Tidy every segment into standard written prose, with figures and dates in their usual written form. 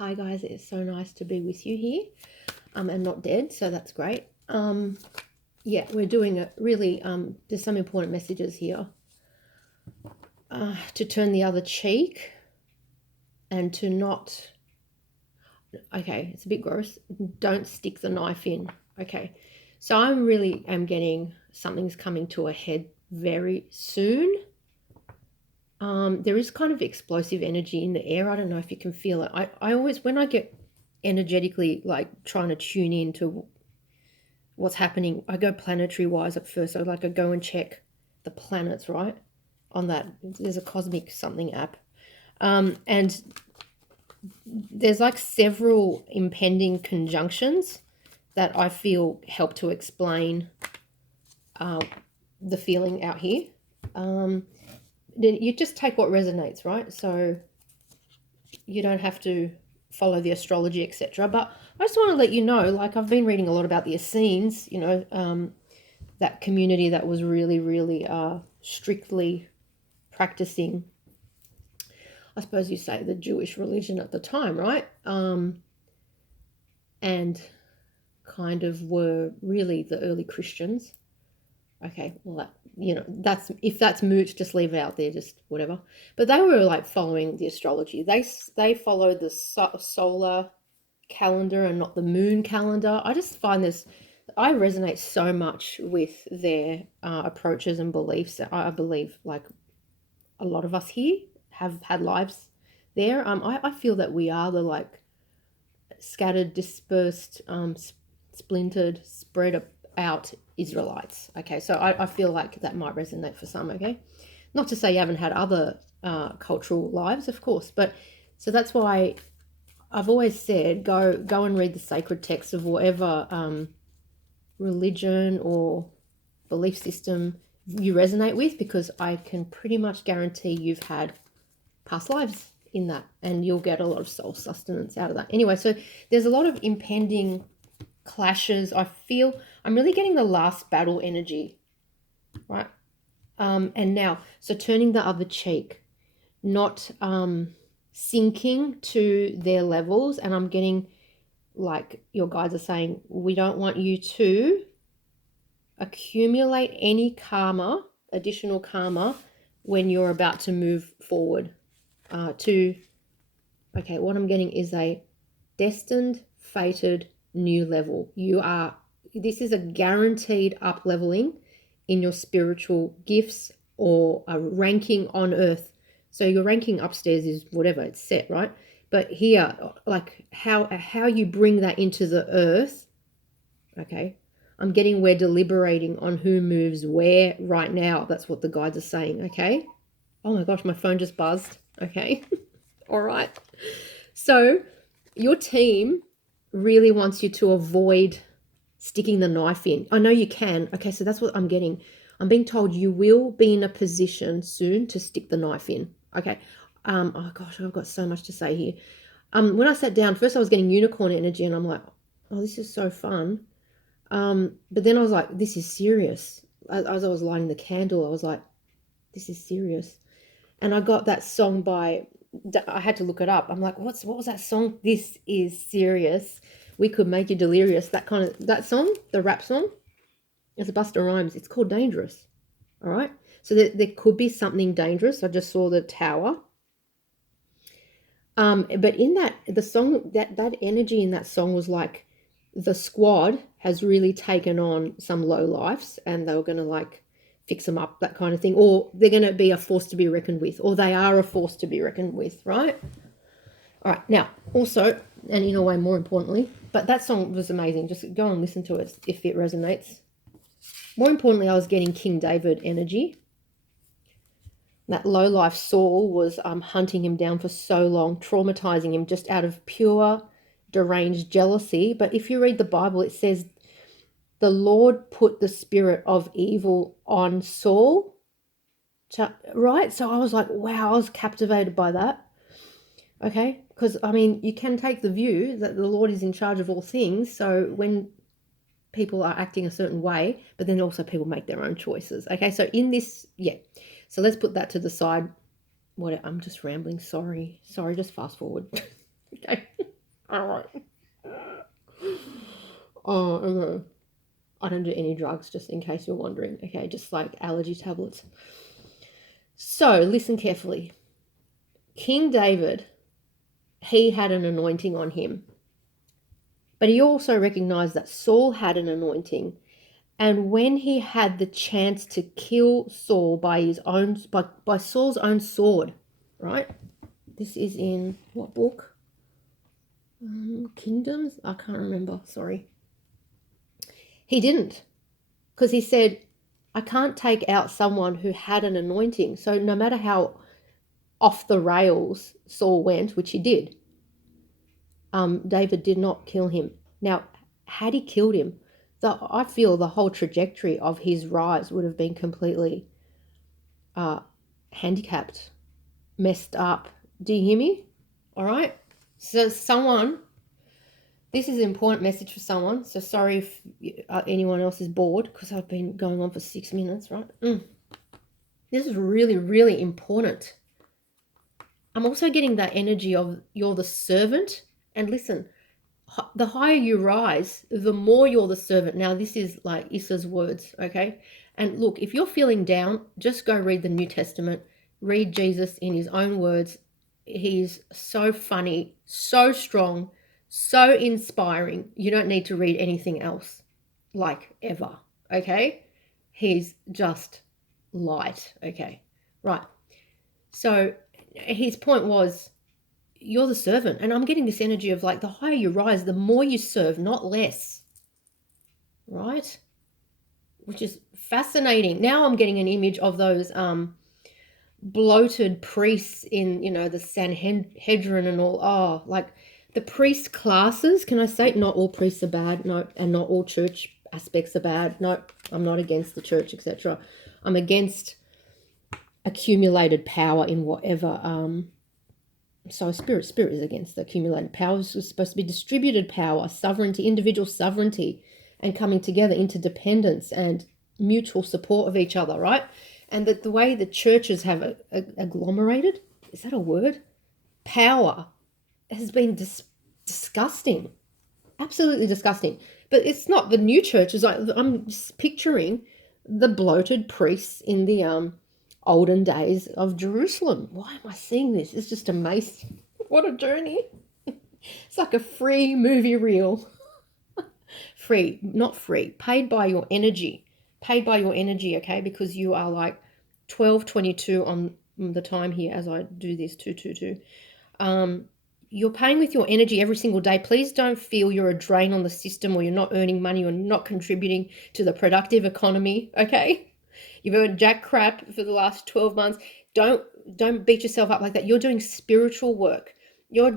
Hi guys, it's so nice to be with you here. And not dead, so that's great. Yeah, we're doing a really there's some important messages here. To turn the other cheek and to not, okay, it's a bit gross. Don't stick the knife in. Okay. So I really am getting something's coming to a head very soon. There is kind of explosive energy in the air. I don't know if you can feel it. I always, when I get energetically like trying to tune in to what's happening, I go planetary wise at first. I go and check the planets, right? On that, there's a cosmic something app. And there's like several impending conjunctions that I feel help to explain the feeling out here. You just take what resonates, right? So you don't have to follow the astrology, etc. But I just want to let you know, like, I've been reading a lot about the Essenes, you know, that community that was really strictly practicing, I suppose you say, the Jewish religion at the time, right? And kind of were really the early Christians. Okay, well, that, you know, that's, if that's moot, just leave it out there, just whatever. But they were like following the astrology. They followed the solar calendar and not the moon calendar. I just find this, I resonate so much with their approaches and beliefs. I believe like a lot of us here have had lives there. I feel that we are the like scattered, dispersed, splintered, spread out Israelites. Okay, so I feel like that might resonate for some. Okay, not to say you haven't had other cultural lives, of course, but so that's why I've always said go and read the sacred texts of whatever religion or belief system you resonate with, because I can pretty much guarantee you've had past lives in that, and you'll get a lot of soul sustenance out of that. Anyway, so there's a lot of impending clashes. I feel I'm really getting the last battle energy, right? And now, so turning the other cheek, not sinking to their levels. And I'm getting like your guides are saying, we don't want you to accumulate any karma, additional karma, when you're about to move forward okay, what I'm getting is a destined, fated new level. This is a guaranteed up leveling in your spiritual gifts or a ranking on earth. So your ranking upstairs is whatever, it's set, right? But here, like how you bring that into the earth, okay, I'm getting we're deliberating on who moves where right now. That's what the guides are saying, okay? Oh my gosh, my phone just buzzed, okay? All right. So your team really wants you to avoid sticking the knife in. I know you can. Okay, so that's what I'm getting. I'm being told you will be in a position soon to stick the knife in. Okay. Oh gosh, I've got so much to say here. When I sat down, first I was getting unicorn energy and I'm like, oh, this is so fun. But then I was like, this is serious. As I was lighting the candle, I was like, this is serious. And I got that song by, I had to look it up. I'm like, what was that song? This is serious. We could make you delirious. That song, the rap song, it's a Busta Rhymes. It's called Dangerous. All right. So there could be something dangerous. I just saw the tower. But in the song, that energy in that song was like the squad has really taken on some low lifes and they were going to like fix them up, that kind of thing, or they're going to be a force to be reckoned with, or they are a force to be reckoned with, right? All right, now also, and in a way more importantly, but that song was amazing, just go and listen to it if it resonates. More importantly, I was getting King David energy. That low life Saul was hunting him down for so long, traumatizing him just out of pure deranged jealousy. But if you read the Bible, it says the Lord put the spirit of evil on Saul, right? So I was like, wow, I was captivated by that. Okay, because I mean, you can take the view that the Lord is in charge of all things. So when people are acting a certain way, but then also people make their own choices. Okay, so in this, yeah. So let's put that to the side. I'm just rambling. Sorry, just fast forward. Okay. All right. Oh, okay. I don't do any drugs, just in case you're wondering. Okay, just like allergy tablets. So listen carefully. King David, he had an anointing on him, but he also recognized that Saul had an anointing. And when he had the chance to kill Saul by Saul's own sword, right? This is in what book? Kingdoms? I can't remember. Sorry. He didn't, because he said, I can't take out someone who had an anointing. So no matter how off the rails Saul went, which he did, David did not kill him. Now, had he killed him, I feel the whole trajectory of his rise would have been completely handicapped, messed up. Do you hear me? All right. So this is an important message for someone. So sorry if anyone else is bored, because I've been going on for 6 minutes, right? This is really, really important. I'm also getting that energy of you're the servant. And listen, the higher you rise, the more you're the servant. Now, this is like Issa's words, okay? And look, if you're feeling down, just go read the New Testament. Read Jesus in his own words. He's so funny, so strong, so inspiring. You don't need to read anything else, like ever, okay? He's just light, okay? Right. So his point was, you're the servant. And I'm getting this energy of like the higher you rise, the more you serve, not less. Right? Which is fascinating. Now I'm getting an image of those bloated priests in, the Sanhedrin and all. Oh, like the priest classes. Can I say not all priests are bad? No. And not all church aspects are bad. No, I'm not against the church, etc. I'm against accumulated power in whatever so spirit is against the accumulated power. It's supposed to be distributed power, sovereignty, individual sovereignty, and coming together, interdependence and mutual support of each other, right? And that the way the churches have agglomerated, is that a word? Power has been disgusting, absolutely disgusting. But it's not the new churches. I'm just picturing the bloated priests in the olden days of Jerusalem. Why am I seeing this? It's just amazing. What a journey. It's like a free movie reel. Free, not free, paid by your energy. Paid by your energy, okay? Because you are like 12:22 on the time here as I do this 222. You're paying with your energy every single day. Please don't feel you're a drain on the system, or you're not earning money, or not contributing to the productive economy, okay? You've earned jack crap for the last 12 months. Don't beat yourself up like that. You're doing spiritual work. They're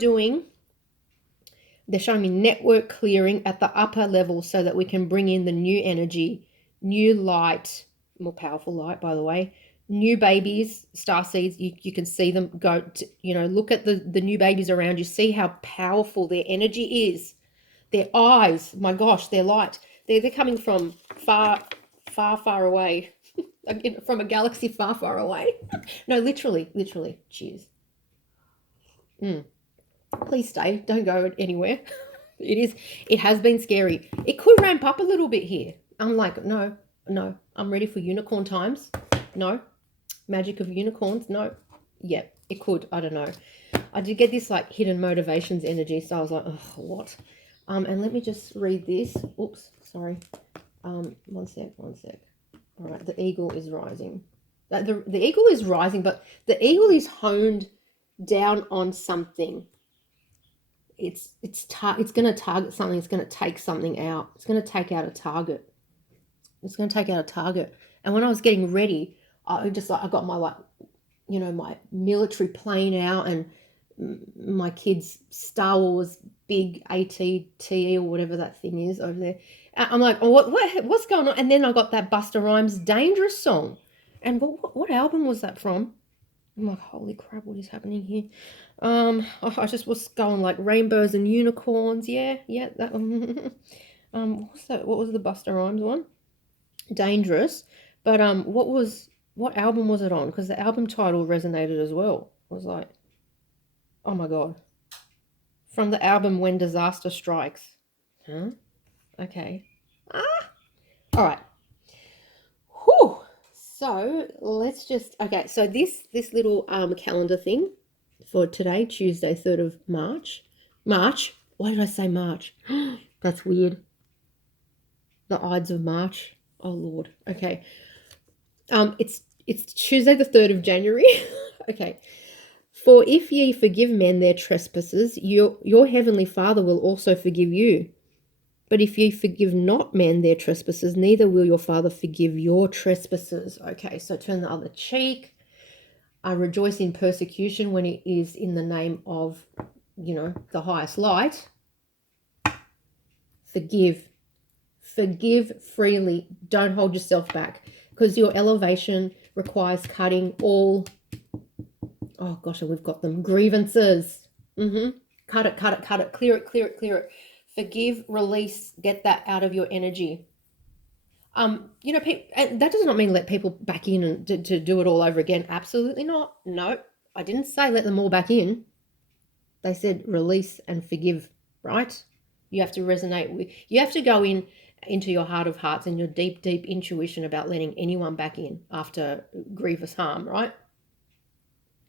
showing me network clearing at the upper level so that we can bring in the new energy, new light, more powerful light, by the way. New babies, star seeds, you can see them go to, look at the new babies around you. See how powerful their energy is. Their eyes, my gosh, their light. They're coming from far, far, far away. From a galaxy far, far away. No, literally. Cheers. Please stay. Don't go anywhere. It has been scary. It could ramp up a little bit here. I'm like, no. I'm ready for unicorn times. No. Magic of unicorns. No. Yeah, it could. I don't know. I did get this like hidden motivations energy. So I was like, oh, what? And let me just read this. Oops, sorry. One sec. All right, the eagle is rising. The eagle is rising, but the eagle is honed down on something. It's going to target something. It's going to take something out. It's going to take out a target. And when I was getting ready, I got my my military plane out and my kids' Star Wars big ATTE or whatever that thing is over there. I'm like, oh, what's going on? And then I got that Busta Rhymes Dangerous song. And what album was that from? I'm like, holy crap, what is happening here? I just was going like rainbows and unicorns. Yeah, that what was the Busta Rhymes one? Dangerous. But what album was it on? Because the album title resonated as well. I was like, oh my god. From the album When Disaster Strikes. Huh? Okay. Ah! All right. Whew. So let's just, okay, so this little calendar thing for today, Tuesday, 3rd of March. March? Why did I say March? That's weird. The Ides of March. Oh Lord. Okay. It's Tuesday the 3rd of January. Okay. For if ye forgive men their trespasses, your heavenly Father will also forgive you. But if ye forgive not men their trespasses, neither will your Father forgive your trespasses. Okay, so turn the other cheek. Rejoice in persecution when it is in the name of, the highest light. Forgive. Forgive freely. Don't hold yourself back, because your elevation requires cutting all, oh gosh, we've got them, grievances. Cut it, cut it, cut it. Clear it, clear it, clear it. Forgive, release, get that out of your energy. And that does not mean let people back in and to do it all over again. Absolutely not. No, I didn't say let them all back in. They said release and forgive, right? You have to resonate with, you have to go into your heart of hearts and your deep, deep intuition about letting anyone back in after grievous harm, right?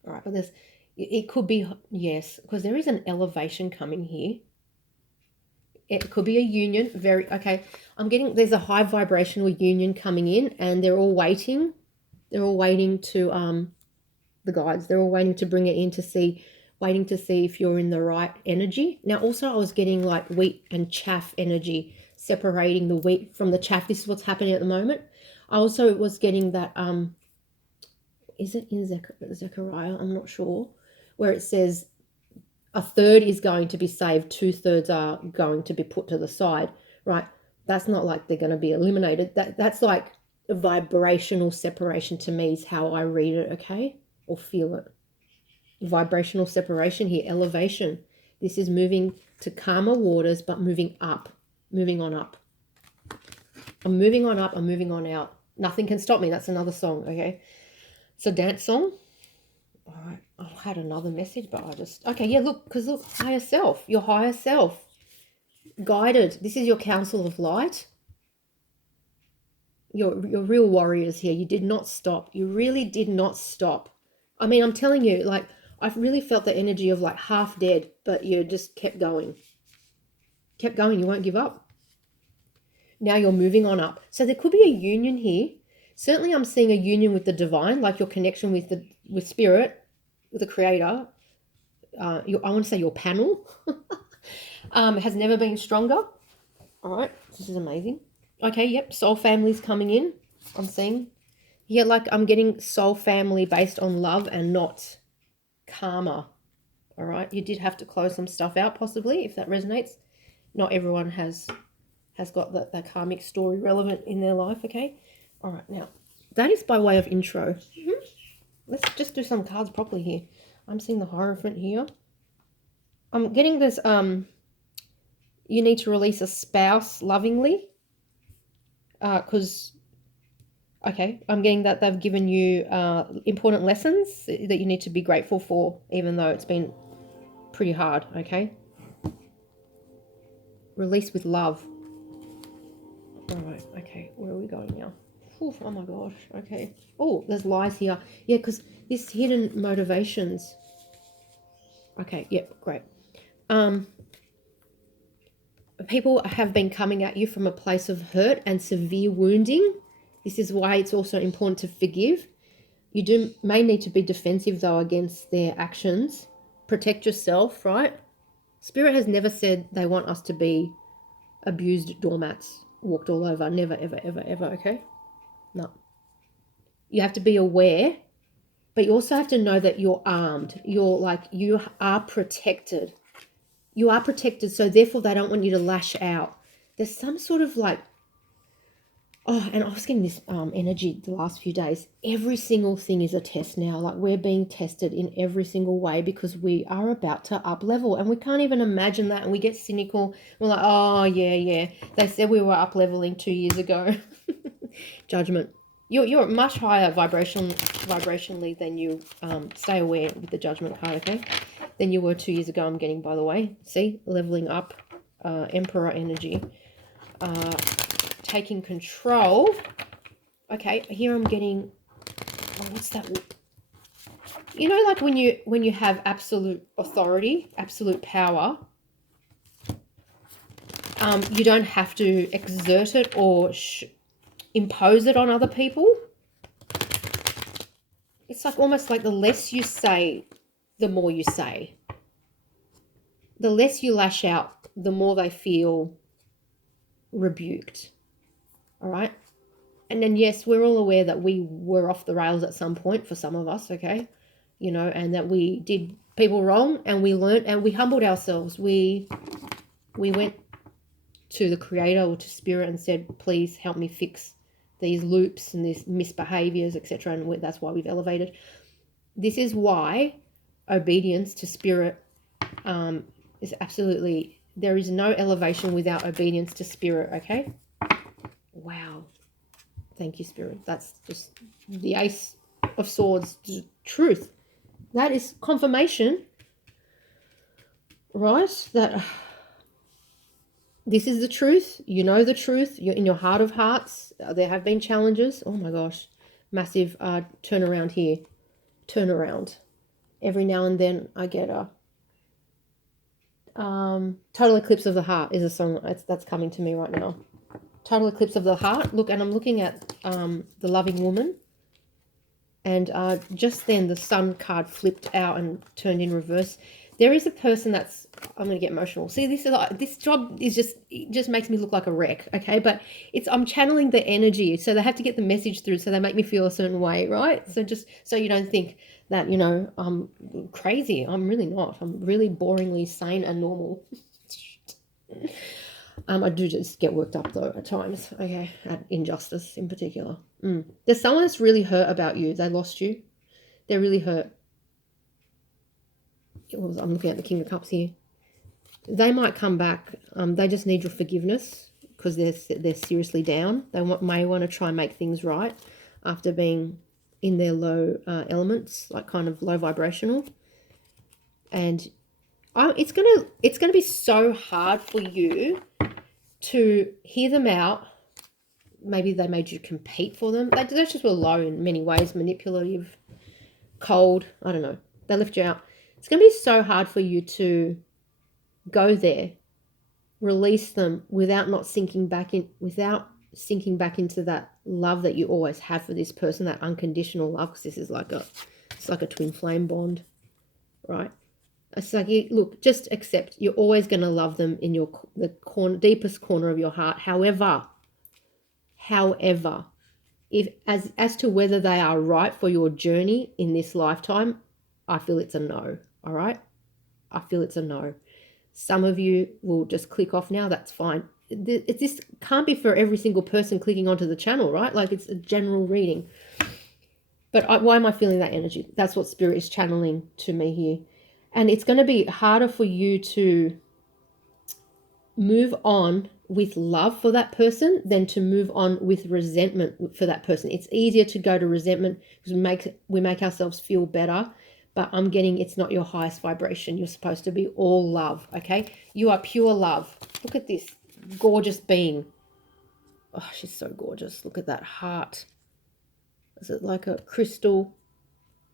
All right, but it could be, yes, because there is an elevation coming here. It could be a union. Okay. There's a high vibrational union coming in, and they're all waiting. They're all waiting to, the guides, they're all waiting to bring it in waiting to see if you're in the right energy. Now, also, I was getting like wheat and chaff energy, separating the wheat from the chaff. This is what's happening at the moment. I also was getting that, is it in Zechariah? I'm not sure, where it says, a third is going to be saved, 2/3 are going to be put to the side, right? That's not like they're going to be eliminated. That's like a vibrational separation to me is how I read it, okay? Or feel it. Vibrational separation here, elevation. This is moving to calmer waters, but moving up, moving on up. I'm moving on up, I'm moving on out. Nothing can stop me. That's another song, okay? It's a dance song. All right, I had another message, but okay, yeah, look, higher self, your higher self, guided. This is your council of light. Your real warriors here. You did not stop. You really did not stop. I mean, I'm telling you, like, I've really felt the energy of like half dead, but you just kept going. Kept going, you won't give up. Now you're moving on up. So there could be a union here. Certainly I'm seeing a union with the divine, like your connection with spirit, with the creator. I want to say your panel has never been stronger. All right, this is amazing. Okay, yep, soul family's coming in. I'm seeing. Yeah, like I'm getting soul family based on love and not karma. All right, you did have to close some stuff out possibly, if that resonates. Not everyone has got that karmic story relevant in their life, okay? All right, now, that is by way of intro. Let's just do some cards properly here. I'm seeing the Hierophant here. I'm getting this, you need to release a spouse lovingly. Because, okay, I'm getting that they've given you important lessons that you need to be grateful for, even though it's been pretty hard, okay? Release with love. All right, okay, where are we going now? Oof, oh my gosh, okay. Oh, there's lies here. Yeah, because this hidden motivations. Okay, yep, great. People have been coming at you from a place of hurt and severe wounding. This is why it's also important to forgive. You may need to be defensive, though, against their actions. Protect yourself, right? Spirit has never said they want us to be abused doormats, walked all over. Never, ever, ever, ever, okay? No. You have to be aware, but you also have to know that you're armed. You are protected. You are protected, so therefore they don't want you to lash out. There's some sort of like, oh, and I was getting this energy the last few days. Every single thing is a test now. Like, we're being tested in every single way because we are about to up level, and we can't even imagine that, and we get cynical. We're like, oh, yeah. They said we were up leveling 2 years ago. Judgment. You're much higher vibrationally than you. Stay aware with the Judgment card, okay? than you were 2 years ago, I'm getting, by the way. See, leveling up, Emperor energy, taking control. Okay, here I'm getting, oh, what's that? You know, like when you have absolute authority, absolute power, you don't have to exert it or impose it on other people. It's like almost like the less you say, the more you say. The less you lash out, the more they feel rebuked. All right? And then, yes, we're all aware that we were off the rails at some point for some of us, okay? You know, and that we did people wrong, and we learned and we humbled ourselves. We went to the Creator or to Spirit and said, please help me fix these loops and these misbehaviors, etc. And that's why we've elevated. This is why obedience to Spirit is absolutely, there is no elevation without obedience to Spirit, okay? Wow. Thank you, Spirit. That's just the Ace of Swords truth. That is confirmation, right? That this is the truth. You know the truth. You're in your heart of hearts. There have been challenges. Oh my gosh. Massive turnaround here. Turnaround. Every now and then I get a Total Eclipse of the Heart is a song that's coming to me right now. Total Eclipse of the Heart. Look, and I'm looking at the Loving Woman. And just then the Sun card flipped out and turned in reverse. There is a person that's, I'm going to get emotional. See, this job is it just makes me look like a wreck, okay? But I'm channeling the energy, so they have to get the message through, so they make me feel a certain way, right? So just so you don't think that, you know, I'm crazy. I'm really not. I'm really boringly sane and normal. I do just get worked up though at times, okay, at injustice in particular. There's someone that's really hurt about you. They lost you. They're really hurt. I'm looking at the King of Cups here. They might come back. They just need your forgiveness because they're seriously down. They may want to try and make things right after being in their low elements, like kind of low vibrational. And it's gonna be so hard for you to hear them out. Maybe they made you compete for them. They just were low in many ways, manipulative, cold. I don't know. They lift you out. It's going to be so hard for you to go there, release them without sinking back into that love that you always have for this person, that unconditional love, because this is it's like a twin flame bond, right? It's like, look, just accept you're always going to love them in the deepest corner of your heart. However, if as to whether they are right for your journey in this lifetime, I feel it's a no. All right, I feel it's a no. Some of you will just click off now. That's fine. This can't be for every single person clicking onto the channel, right? Like, it's a general reading. But why am I feeling that energy? That's what Spirit is channeling to me here. And it's going to be harder for you to move on with love for that person than to move on with resentment for that person. It's easier to go to resentment because we make ourselves feel better. But I'm getting it's not your highest vibration. You're supposed to be all love, okay? You are pure love. Look at this gorgeous being. Oh, she's so gorgeous. Look at that heart. Is it like a crystal,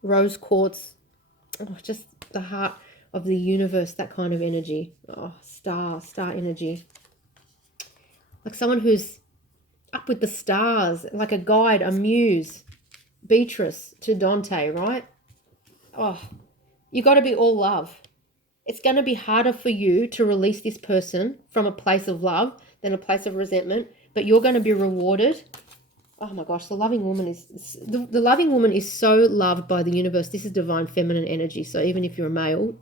rose quartz? Oh, just the heart of the universe, that kind of energy. Oh, star energy. Like someone who's up with the stars, like a guide, a muse. Beatrice to Dante, right? Oh, you got to be all love. It's going to be harder for you to release this person from a place of love than a place of resentment, but you're going to be rewarded. Oh my gosh, the loving woman is so loved by the universe. This is divine feminine energy. So even if you're a male,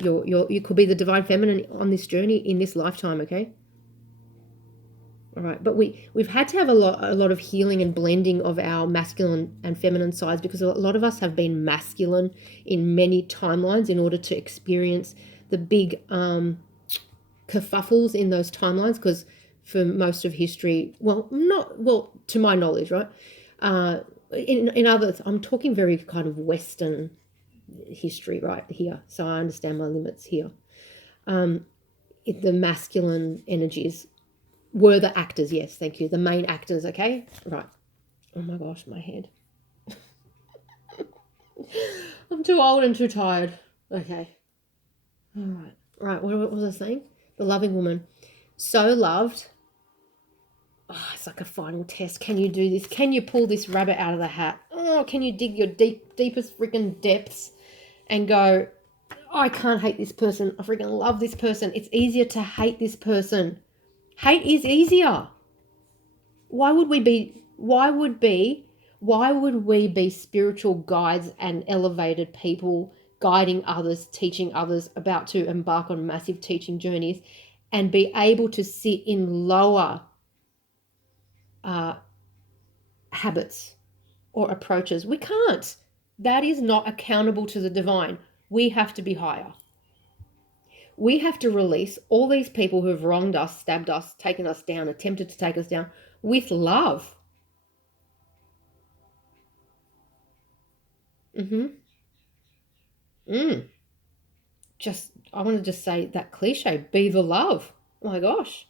you could be the divine feminine on this journey in this lifetime, okay? All right, but we've had to have a lot of healing and blending of our masculine and feminine sides because a lot of us have been masculine in many timelines in order to experience the big kerfuffles in those timelines, because for most of history, to my knowledge, right? In others, I'm talking very kind of Western history right here, so I understand my limits here. The masculine energies were the actors. Yes, thank you. The main actors. Okay, right. Oh my gosh, my head. I'm too old and too tired. Okay. All right. Right. What was I saying? The loving woman, so loved. Oh, it's like a final test. Can you do this? Can you pull this rabbit out of the hat? Oh, can you dig your deepest freaking depths and go, oh, I can't hate this person. I freaking love this person. It's easier to hate this person. Hate is easier. Why would we be spiritual guides and elevated people guiding others, teaching others, about to embark on massive teaching journeys, and be able to sit in lower habits or approaches? We can't. That is not accountable to the divine. We have to be higher. We have to release all these people who have wronged us, stabbed us, taken us down, attempted to take us down, with love. I want to just say that cliche, be the love. Oh my gosh.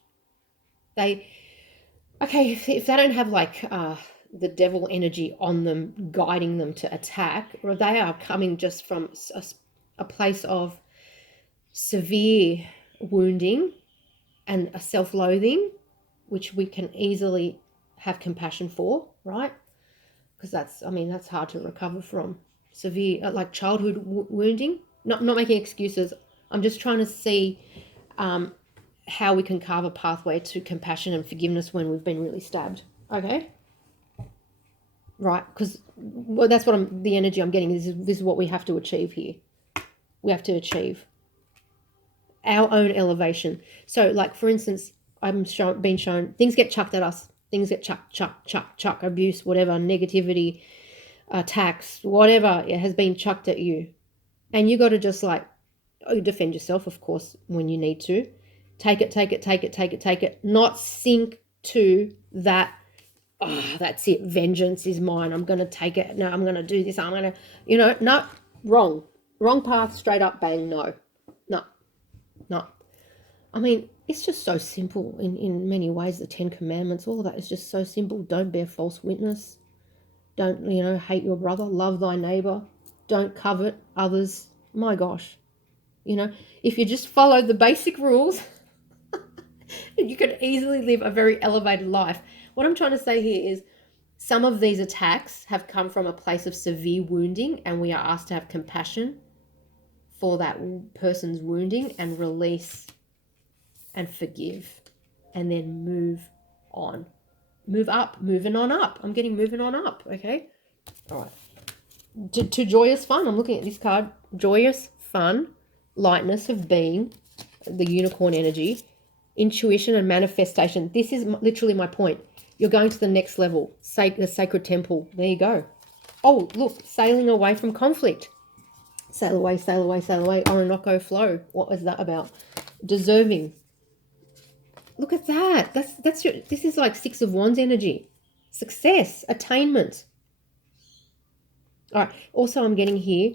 If they don't have like the devil energy on them, guiding them to attack, or they are coming just from a place of severe wounding and a self-loathing, which we can easily have compassion for, right? Because that's hard to recover from. Severe, like childhood wounding. Not making excuses. I'm just trying to see how we can carve a pathway to compassion and forgiveness when we've been really stabbed. Okay? Right? Because that's what the energy I'm getting. This is what we have to achieve here. We have to achieve our own elevation. So, like, for instance, being shown things get chucked at us. Things get chuck, abuse, whatever, negativity, attacks, whatever it has been chucked at you. And you got to just defend yourself, of course, when you need to. Take it. Not sink to that, oh, that's it, vengeance is mine. I'm going to take it. No, I'm going to do this. I'm going to, no, wrong. Wrong path, straight up, bang, no. It's just so simple in many ways. The 10 Commandments, all of that is just so simple. Don't bear false witness. Don't, hate your brother. Love thy neighbor. Don't covet others. My gosh. If you just follow the basic rules, you could easily live a very elevated life. What I'm trying to say here is some of these attacks have come from a place of severe wounding, and we are asked to have compassion for that person's wounding and release and forgive, and then move on. Move up, moving on up. I'm getting moving on up, okay? All right. To joyous fun. I'm looking at this card. Joyous fun, lightness of being, the unicorn energy, intuition and manifestation. This is literally my point. You're going to the next level. The sacred temple. There you go. Oh, look, sailing away from conflict. Sail away, sail away, sail away. Orinoco flow. What was that about? Deserving. Look at that. This is like Six of Wands energy. Success, attainment. All right. Also, I'm getting here,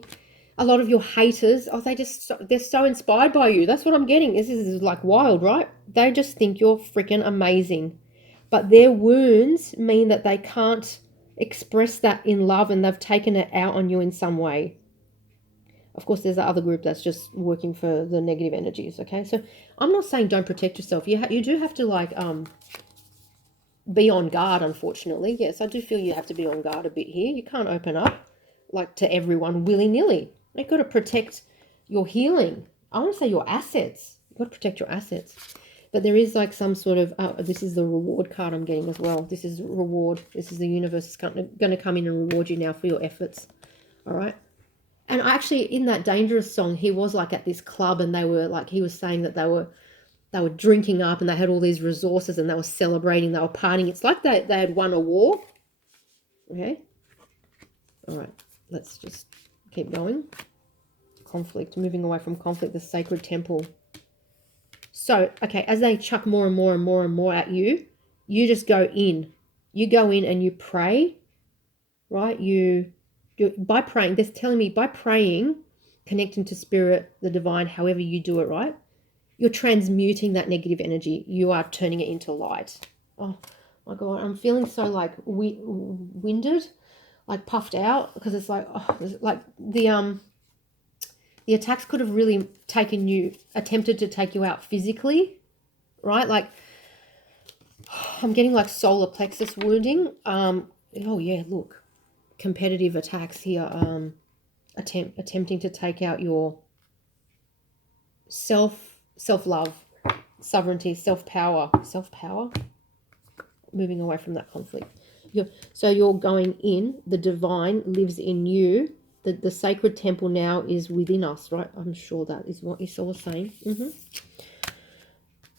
a lot of your haters, they're so inspired by you. That's what I'm getting. This is like wild, right? They just think you're freaking amazing. But their wounds mean that they can't express that in love, and they've taken it out on you in some way. Of course, there's the other group that's just working for the negative energies, okay? So I'm not saying don't protect yourself. You do have to, be on guard, unfortunately. Yes, I do feel you have to be on guard a bit here. You can't open up, to everyone willy-nilly. You've got to protect your healing. I want to say your assets. You've got to protect your assets. But there is, some sort of, this is the reward card I'm getting as well. This is reward. This is the universe is going to come in and reward you now for your efforts, all right? And actually, in that Dangerous song, he was at this club, and they were he was saying that they were drinking up, and they had all these resources, and they were celebrating, they were partying. It's like they had won a war. Okay. All right. Let's just keep going. Conflict, moving away from conflict, the sacred temple. So, okay, as they chuck more and more and more and more at you, you just go in. You go in and you pray, right? You By praying, they're telling me by praying, connecting to spirit, the divine, however you do it, right? You're transmuting that negative energy. You are turning it into light. Oh my God, I'm feeling so like winded, like puffed out, because it's like, oh, it's like the attacks could have really attempted to take you out physically, right? Like I'm getting like solar plexus wounding. Oh yeah, look, competitive attacks here. Attempting to take out your self-love, sovereignty, self-power. Moving away from that conflict. So you're going in, the divine lives in you. The sacred temple now is within us, right? I'm sure that is what Saul was saying.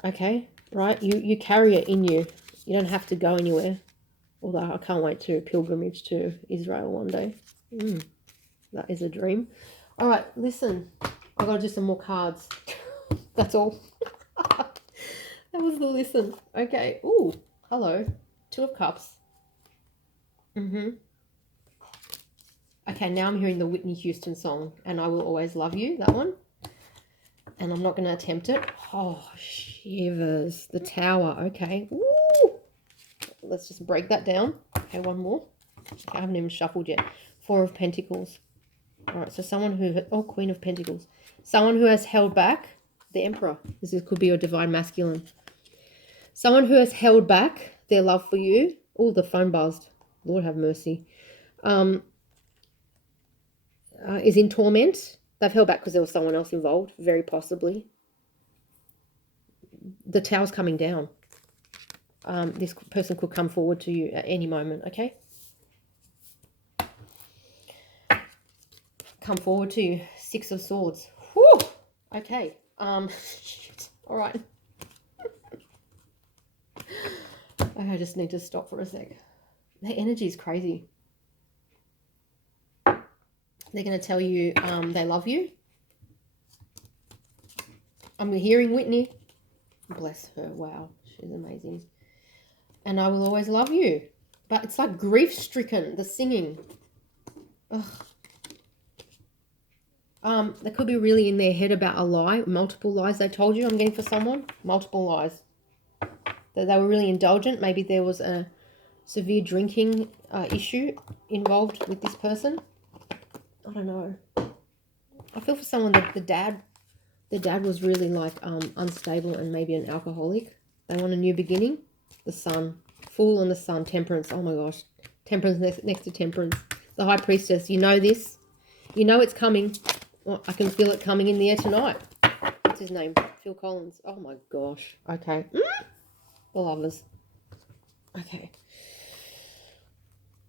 Okay, right? You carry it in you. You don't have to go anywhere. Although I can't wait to pilgrimage to Israel one day. That is a dream. All right, listen. I got to do some more cards. That's all. That was the listen. Okay. Ooh, hello. 2 of Cups. Okay, now I'm hearing the Whitney Houston song, And I Will Always Love You, that one. And I'm not going to attempt it. Oh, shivers. The Tower. Okay. Ooh. Let's just break that down. Okay, one more. Okay, I haven't even shuffled yet. 4 of Pentacles. All right, so someone who... Oh, Queen of Pentacles. Someone who has held back. The Emperor. This could be a divine masculine. Someone who has held back their love for you. Oh, the phone buzzed. Lord have mercy. Is in torment. They've held back because there was someone else involved, very possibly. The Tower's coming down. This person could come forward to you at any moment, okay? Come forward to you. 6 of Swords. Whew! Okay. Shit. All right. I just need to stop for a sec. Their energy is crazy. They're going to tell you they love you. I'm hearing Whitney. Bless her. Wow. She's amazing. And I will always love you. But it's like grief-stricken, the singing. Ugh. They could be really in their head about a lie. Multiple lies they told you I'm getting for someone. Multiple lies. That they were really indulgent. Maybe there was a severe drinking issue involved with this person. I don't know. I feel for someone that the dad was really like unstable and maybe an alcoholic. They want a new beginning. The Sun, Fool and the Sun, Temperance. Oh my gosh, Temperance next to Temperance. The High Priestess. You know this. You know it's coming. Oh, I can feel it coming in the air tonight. What's his name? Phil Collins. Oh my gosh. Okay. The Lovers. Okay.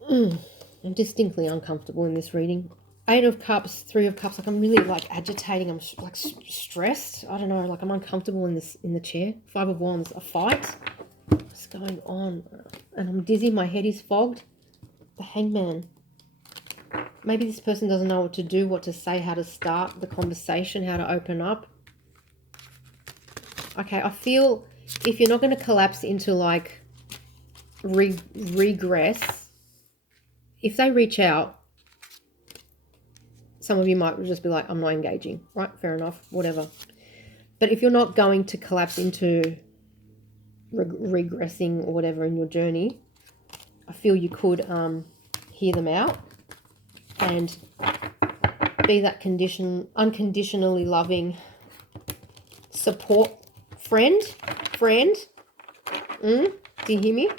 I'm distinctly uncomfortable in this reading. 8 of Cups, 3 of Cups. Like I'm really like agitating. I'm like stressed. I don't know. Like I'm uncomfortable in the chair. 5 of Wands. A fight. What's going on? And I'm dizzy. My head is fogged. The Hangman. Maybe this person doesn't know what to do, what to say, how to start the conversation, how to open up. Okay, I feel if you're not going to collapse into like regress, if they reach out, some of you might just be like, I'm not engaging, right? Fair enough, whatever. But if you're not going to collapse into regressing or whatever in your journey, I feel you could hear them out and be that unconditionally loving support friend. Do you hear me?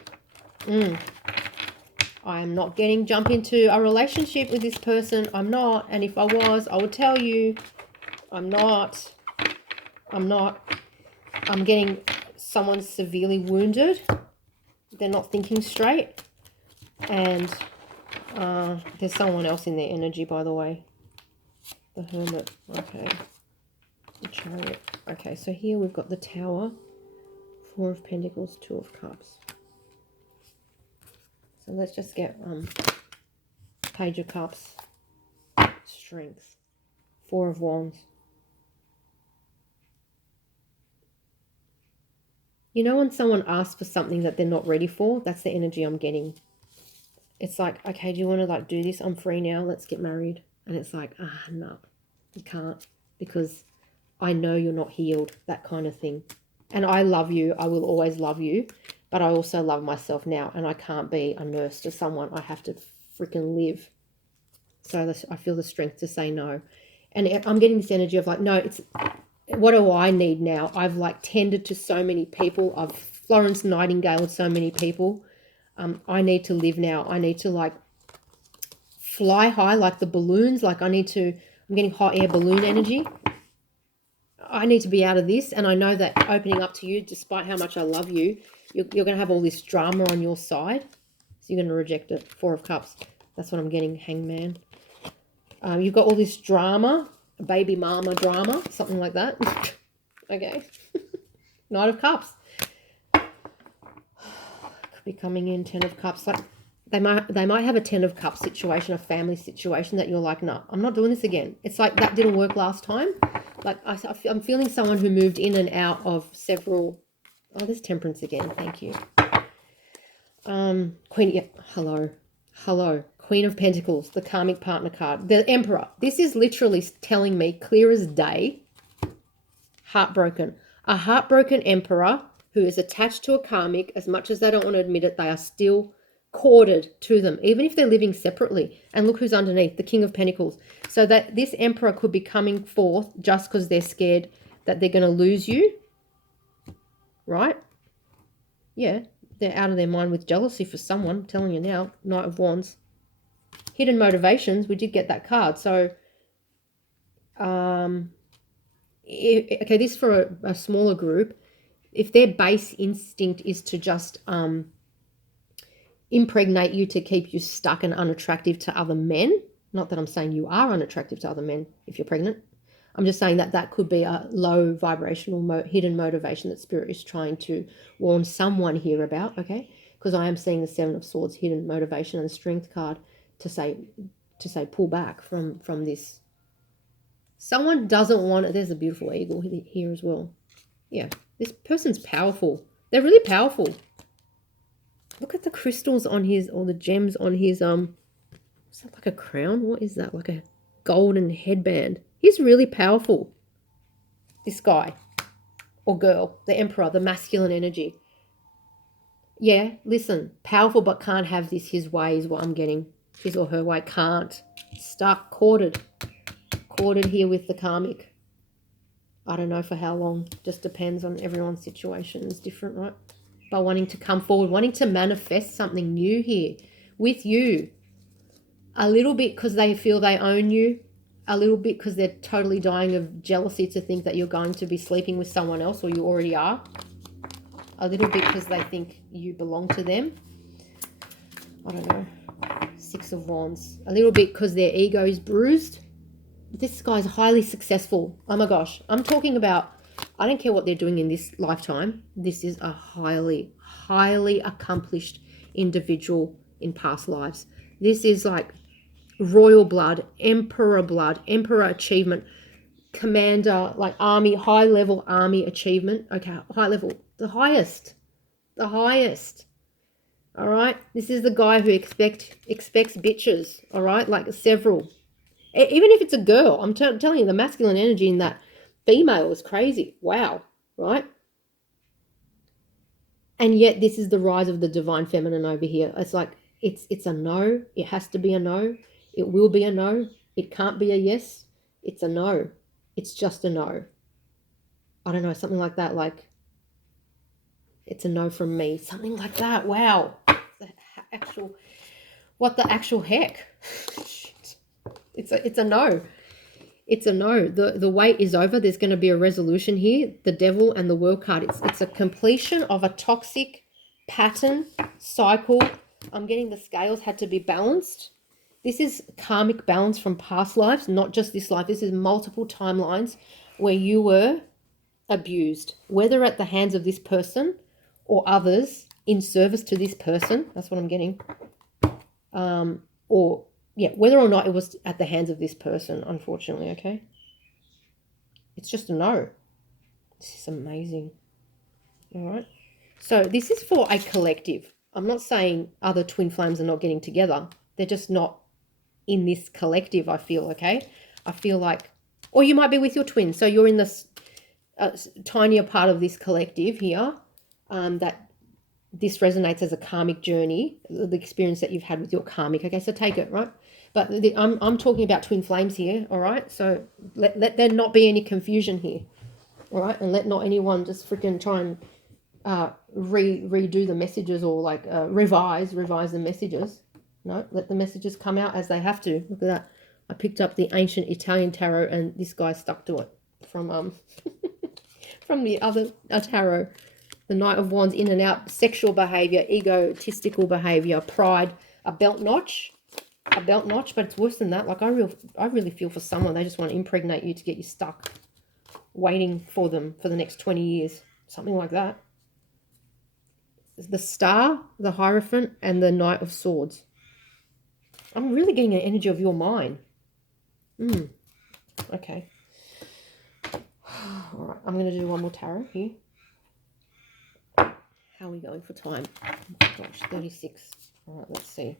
I am not jump into a relationship with this person. I'm not. And if I was, I would tell you. I'm not. I'm getting someone severely wounded. They're not thinking straight. And there's someone else in their energy, by the way. The Hermit. Okay. The Chariot. Okay, so here we've got the Tower. 4 of Pentacles, 2 of Cups. So let's just get Page of Cups. Strength. 4 of Wands. You know when someone asks for something that they're not ready for? That's the energy I'm getting. It's like, okay, do you want to like do this? I'm free now. Let's get married. And it's like, no, you can't, because I know you're not healed, that kind of thing. And I love you. I will always love you. But I also love myself now. And I can't be a nurse to someone. I have to freaking live. So I feel the strength to say no. And I'm getting this energy of like, no, it's, what do I need now? I've like tended to so many people. I've Florence Nightingale so many people. I need to live now. I need to like fly high like the balloons. Like I'm getting hot air balloon energy. I need to be out of this. And I know that opening up to you, despite how much I love you, you're going to have all this drama on your side. So you're going to reject it. 4 of Cups. That's what I'm getting, Hangman. You've got all this drama, baby mama drama, something like that. Okay. Knight of Cups. Could be coming in 10 of Cups. Like they might have a 10 of Cups situation, a family situation that you're like, no, I'm not doing this again. It's like that didn't work last time. Like I'm feeling someone who moved in and out of several. Oh, there's Temperance again. Thank you. Queen. Yeah. Hello. Queen of Pentacles, the karmic partner card. The Emperor. This is literally telling me clear as day. Heartbroken. A heartbroken emperor who is attached to a karmic. As much as they don't want to admit it, they are still corded to them, even if they're living separately. And look who's underneath, the King of Pentacles. So that this emperor could be coming forth just because they're scared that they're going to lose you. Right? Yeah. They're out of their mind with jealousy for someone. I'm telling you now. Knight of Wands. Hidden motivations. We did get that card. So, okay, this is for a smaller group. If their base instinct is to just impregnate you to keep you stuck and unattractive to other men, not that I'm saying you are unattractive to other men if you're pregnant. I'm just saying that could be a low vibrational hidden motivation that Spirit is trying to warn someone here about, okay? Because I am seeing the 7 of Swords hidden motivation and strength card to say pull back from this. Someone doesn't want it. There's a beautiful eagle here as well. Yeah, this person's powerful. They're really powerful. Look at the crystals on his, or the gems on his, is that like a crown? What is that? Like a golden headband. He's really powerful. This guy or girl, the Emperor, the masculine energy. Yeah, listen, powerful but can't have this his way is what I'm getting. His or her way, can't. Stuck, corded here with the karmic. I don't know for how long. Just depends on everyone's situation. Is different, right? But wanting to come forward, wanting to manifest something new here with you. A little bit because they feel they own you. A little bit because they're totally dying of jealousy to think that you're going to be sleeping with someone else, or you already are. A little bit because they think you belong to them. I don't know. 6 of Wands. A little bit because their ego is bruised. This guy's highly successful. Oh my gosh. I'm talking about, I don't care what they're doing in this lifetime. This is a highly, highly accomplished individual in past lives. This is like royal blood, emperor achievement, commander, like army, high level army achievement. Okay, high level, the highest. All right, this is the guy who expects bitches. All right, like several. Even if it's a girl, I'm telling you, the masculine energy in that female is crazy. Wow, right? And yet this is the rise of the divine feminine over here. It's like it's a no. It has to be a no. It will be a no. It can't be a yes. It's a no. It's just a no. I don't know, something like that. Like, it's a no from me. Something like that. Wow. What the actual heck? It's a no. It's a no. The wait is over. There's going to be a resolution here. The Devil and the World card. It's a completion of a toxic pattern, cycle. I'm getting the scales had to be balanced. This is karmic balance from past lives, not just this life. This is multiple timelines where you were abused, whether at the hands of this person or others in service to this person. That's what I'm getting. Or, yeah, whether or not it was at the hands of this person, unfortunately, okay? It's just a no. This is amazing. All right. So this is for a collective. I'm not saying other twin flames are not getting together. They're just not in this collective, I feel, okay? I feel like, or you might be with your twin. So you're in this tinier part of this collective here, that this resonates as a karmic journey, the experience that you've had with your karmic. Okay, so take it, right? But I'm talking about twin flames here, all right? So let there not be any confusion here, all right? And let not anyone just freaking try and redo the messages, or like revise the messages. No, let the messages come out as they have to. Look at that. I picked up the ancient Italian tarot, and this guy stuck to it from from the other tarot. The Knight of Wands, in and out, sexual behavior, egotistical behavior, pride, a belt notch, but it's worse than that. Like I really feel for someone. They just want to impregnate you to get you stuck, waiting for them for the next 20 years, something like that. The Star, the Hierophant, and the Knight of Swords. I'm really getting an energy of your mind. Okay. All right, I'm going to do one more tarot here. How are we going for time? Oh my gosh, 36. All right, let's see.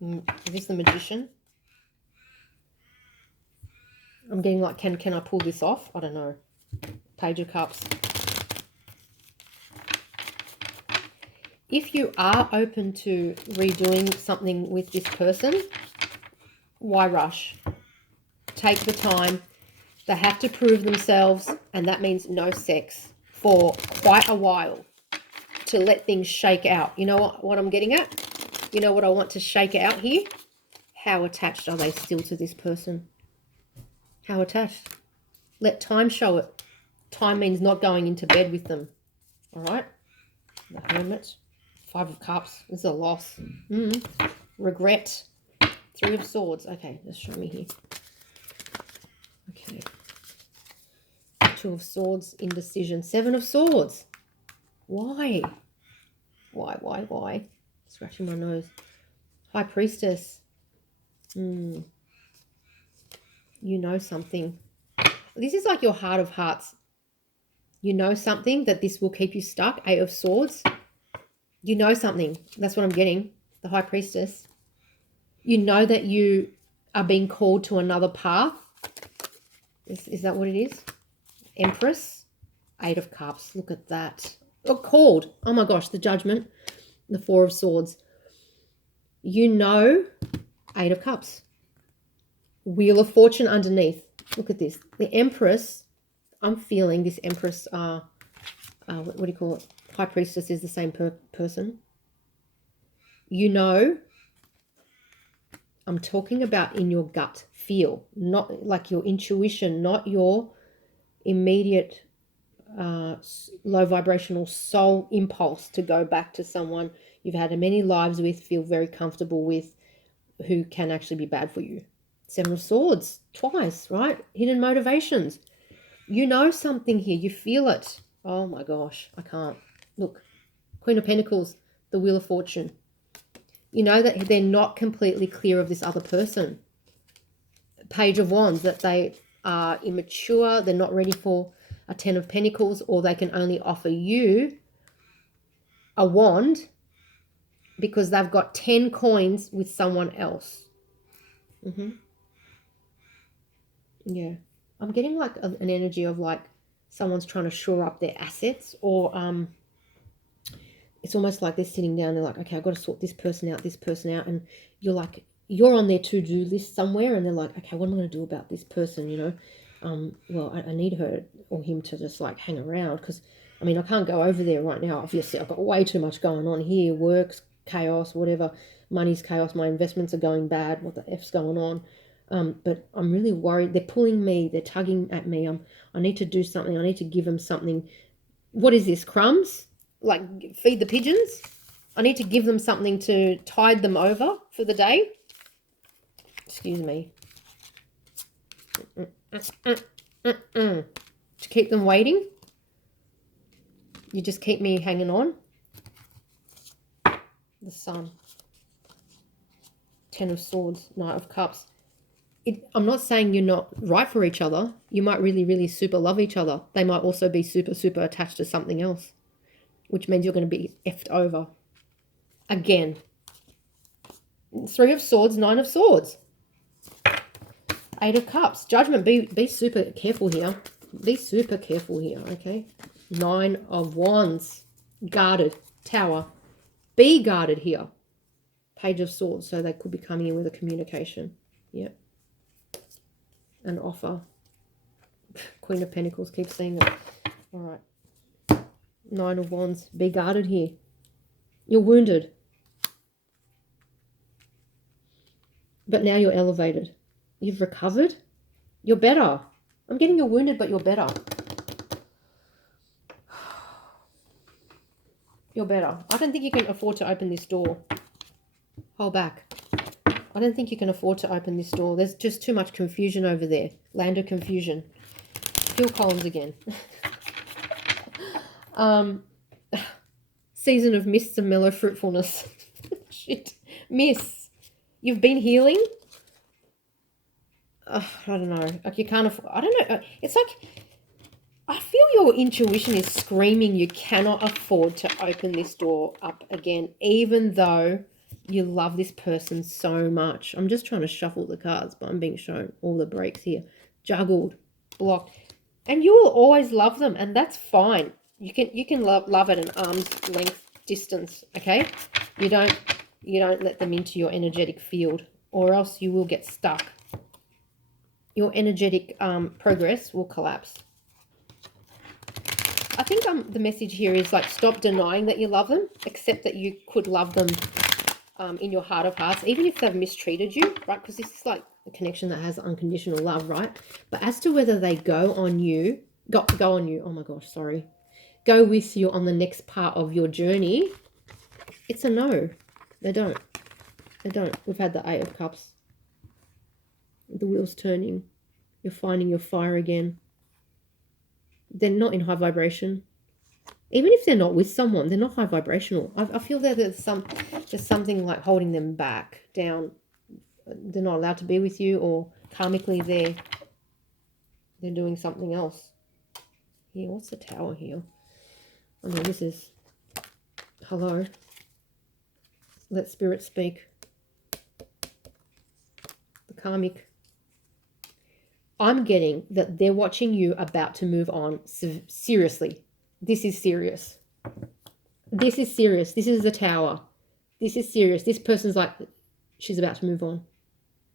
Is this the Magician? I'm getting like, can I pull this off? I don't know. Page of Cups. If you are open to redoing something with this person, why rush? Take the time. They have to prove themselves, and that means no sex for quite a while to let things shake out. You know what I'm getting at? You know what I want to shake out here? How attached are they still to this person? How attached? Let time show it. Time means not going into bed with them. All right? The Hermit. 5 of Cups. This is a loss. Regret. 3 of Swords. Okay, just show me here. Okay. 2 of Swords. Indecision. 7 of Swords. Why? Why? Scratching my nose. High Priestess. You know something. This is like your heart of hearts. You know something that this will keep you stuck. 8 of Swords. You know something. That's what I'm getting. The High Priestess. You know that you are being called to another path. Is that what it is? Empress. 8 of Cups. Look at that. Oh, called. Oh my gosh, the Judgment. The 4 of Swords. You know, 8 of Cups. Wheel of Fortune underneath. Look at this. The Empress. I'm feeling this Empress, what do you call it? High Priestess is the same person. You know, I'm talking about in your gut feel, not like your intuition, not your immediate low vibrational soul impulse to go back to someone you've had many lives with, feel very comfortable with, who can actually be bad for you. 7 of Swords, twice, right? Hidden motivations. You know something here. You feel it. Oh my gosh, I can't. Look, Queen of Pentacles, the Wheel of Fortune. You know that they're not completely clear of this other person. Page of Wands, that they are immature. They're not ready for a 10 of Pentacles, or they can only offer you a wand because they've got 10 coins with someone else. Yeah. I'm getting like an energy of like someone's trying to shore up their assets, or it's almost like they're sitting down, they're like, okay, I've got to sort this person out, and you're like, you're on their to-do list somewhere, and they're like, okay, what am I going to do about this person, you know? Well, I need her or him to just like hang around, because I mean, I can't go over there right now. Obviously, I've got way too much going on here. Work's chaos, whatever. Money's chaos. My investments are going bad. What the F's going on? But I'm really worried. They're pulling me. They're tugging at me. I need to do something. I need to give them something. What is this? Crumbs? Like feed the pigeons? I need to give them something to tide them over for the day. Excuse me. To keep them waiting. You just keep me hanging on. The Sun. 10 of Swords. Knight of Cups. I'm not saying you're not right for each other. You might really, really super love each other. They might also be super, super attached to something else, which means you're going to be effed over. Again. 3 of Swords, 9 of Swords. 8 of Cups. Judgment. Be super careful here. Be super careful here, okay? 9 of Wands. Guarded. Tower. Be guarded here. Page of Swords. So they could be coming in with a communication. Yep. An offer. Queen of Pentacles. Keep seeing it. All right. 9 of Wands. Be guarded here. You're wounded. But now you're elevated. You've recovered. You're better. I'm getting you're wounded, but you're better. You're better. I don't think you can afford to open this door. Hold back. I don't think you can afford to open this door. There's just too much confusion over there. Land of confusion. Phil Collins again. Season of mists and mellow fruitfulness. Shit. Miss. You've been healing? I don't know. Like you can't afford, I don't know. It's like, I feel your intuition is screaming you cannot afford to open this door up again, even though you love this person so much. I'm just trying to shuffle the cards, but I'm being shown all the breaks here. Juggled, blocked. And you will always love them, and that's fine. You can love at an arm's length distance, okay? You don't let them into your energetic field, or else you will get stuck. Your energetic progress will collapse. I think the message here is like, stop denying that you love them. Accept that you could love them in your heart of hearts, even if they've mistreated you, right? Because this is like a connection that has unconditional love, right? But as to whether they go on you, oh my gosh, sorry. Go with you on the next part of your journey, it's a no. They don't. They don't. We've had the 8 of Cups. The wheel's turning. You're finding your fire again. They're not in high vibration. Even if they're not with someone, they're not high vibrational. I feel that there's something like holding them back down. They're not allowed to be with you, or karmically they're doing something else. Here, what's the Tower here? I mean, this is, hello. Let Spirit speak. The karmic. I'm getting that they're watching you about to move on. Seriously. This is serious. This is serious. This is the Tower. This is serious. This person's like, she's about to move on.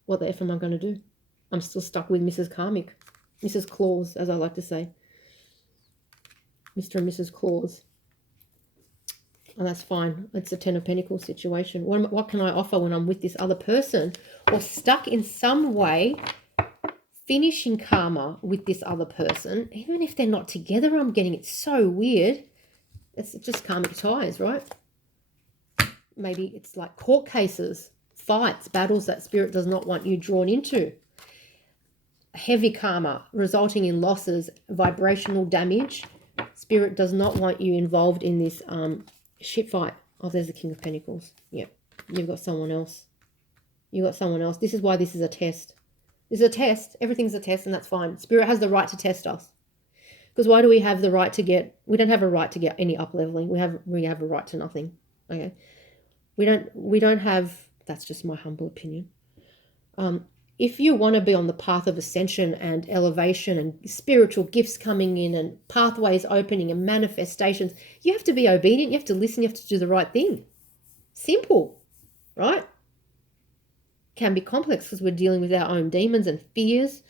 What the F am I going to do? I'm still stuck with Mrs. Karmic. Mrs. Claus, as I like to say. Mr. and Mrs. Claus. And that's fine. It's a 10 of Pentacles situation. What can I offer when I'm with this other person, or stuck in some way finishing karma with this other person, even if they're not together? I'm getting it so weird. It's just karmic ties, right? Maybe it's like court cases, fights, battles that Spirit does not want you drawn into. Heavy karma resulting in losses, vibrational damage. Spirit does not want you involved in this shit fight. Oh, there's the King of Pentacles. Yep, you've got someone else. You've got someone else. This is why this is a test. This is a test. Everything's a test, and that's fine. Spirit has the right to test us. Because why do we have the right to get... We don't have a right to get any up-leveling. We have a right to nothing. Okay? We don't have... That's just my humble opinion. If you want to be on the path of ascension and elevation and spiritual gifts coming in and pathways opening and manifestations, you have to be obedient. You have to listen. You have to do the right thing. Simple. Right? Can be complex because we're dealing with our own demons and fears,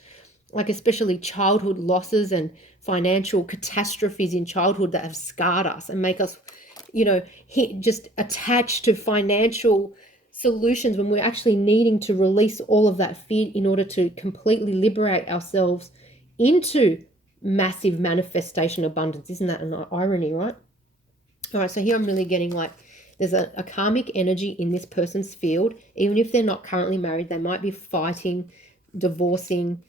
like especially childhood losses and financial catastrophes in childhood that have scarred us and make us, just attached to financial solutions when we're actually needing to release all of that fear in order to completely liberate ourselves into massive manifestation abundance. Isn't that an irony, right? All right, so here I'm really getting like there's a karmic energy in this person's field. Even if they're not currently married, they might be fighting, divorcing.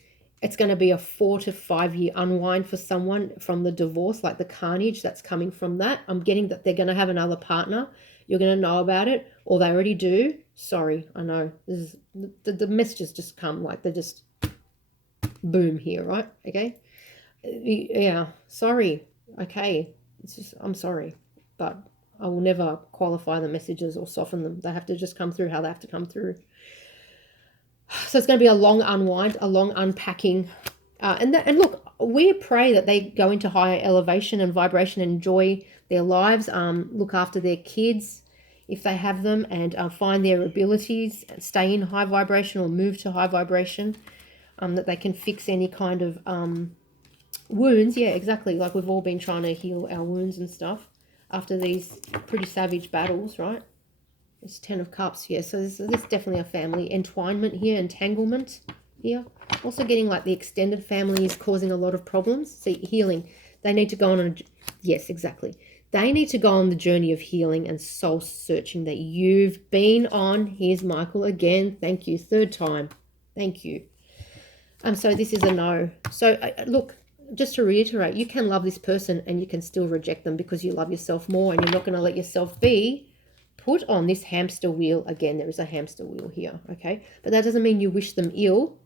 It's going to be a 4 to 5 year unwind for someone from the divorce, like the carnage that's coming from that. I'm getting that they're going to have another partner. You're going to know about it, or they already do. Sorry, I know. This is, the messages just come like they're just boom here, right? Okay? Yeah, sorry. Okay. It's just, I'm sorry. But I will never qualify the messages or soften them. They have to just come through how they have to come through. So it's going to be a long unwind, a long unpacking. And look, we pray that they go into higher elevation and vibration, and enjoy their lives, look after their kids if they have them, and find their abilities, and stay in high vibration or move to high vibration, that they can fix any kind of wounds. Yeah, exactly. Like we've all been trying to heal our wounds and stuff after these pretty savage battles, right? It's 10 of Cups here. So this definitely a family entwinement here, entanglement here. Also getting like the extended family is causing a lot of problems. See, healing. They need to go on a... Yes, exactly. They need to go on the journey of healing and soul searching that you've been on. Here's Michael again. Thank you. Third time. Thank you. So this is a no. So look, just to reiterate, you can love this person and you can still reject them because you love yourself more, and you're not going to let yourself be put on this hamster wheel. Again, there is a hamster wheel here, okay? But that doesn't mean you wish them ill.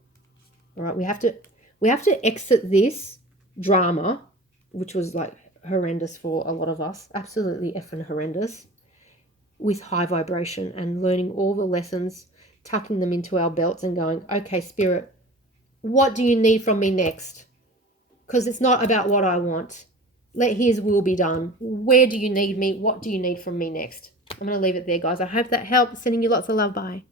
All right, we have to exit this drama, which was like horrendous for a lot of us, absolutely effing horrendous, with high vibration and learning all the lessons, tucking them into our belts and going, okay, Spirit, what do you need from me next? Because it's not about what I want. Let His will be done. Where do you need me? What do you need from me next? I'm going to leave it there, guys. I hope that helped. Sending you lots of love. Bye.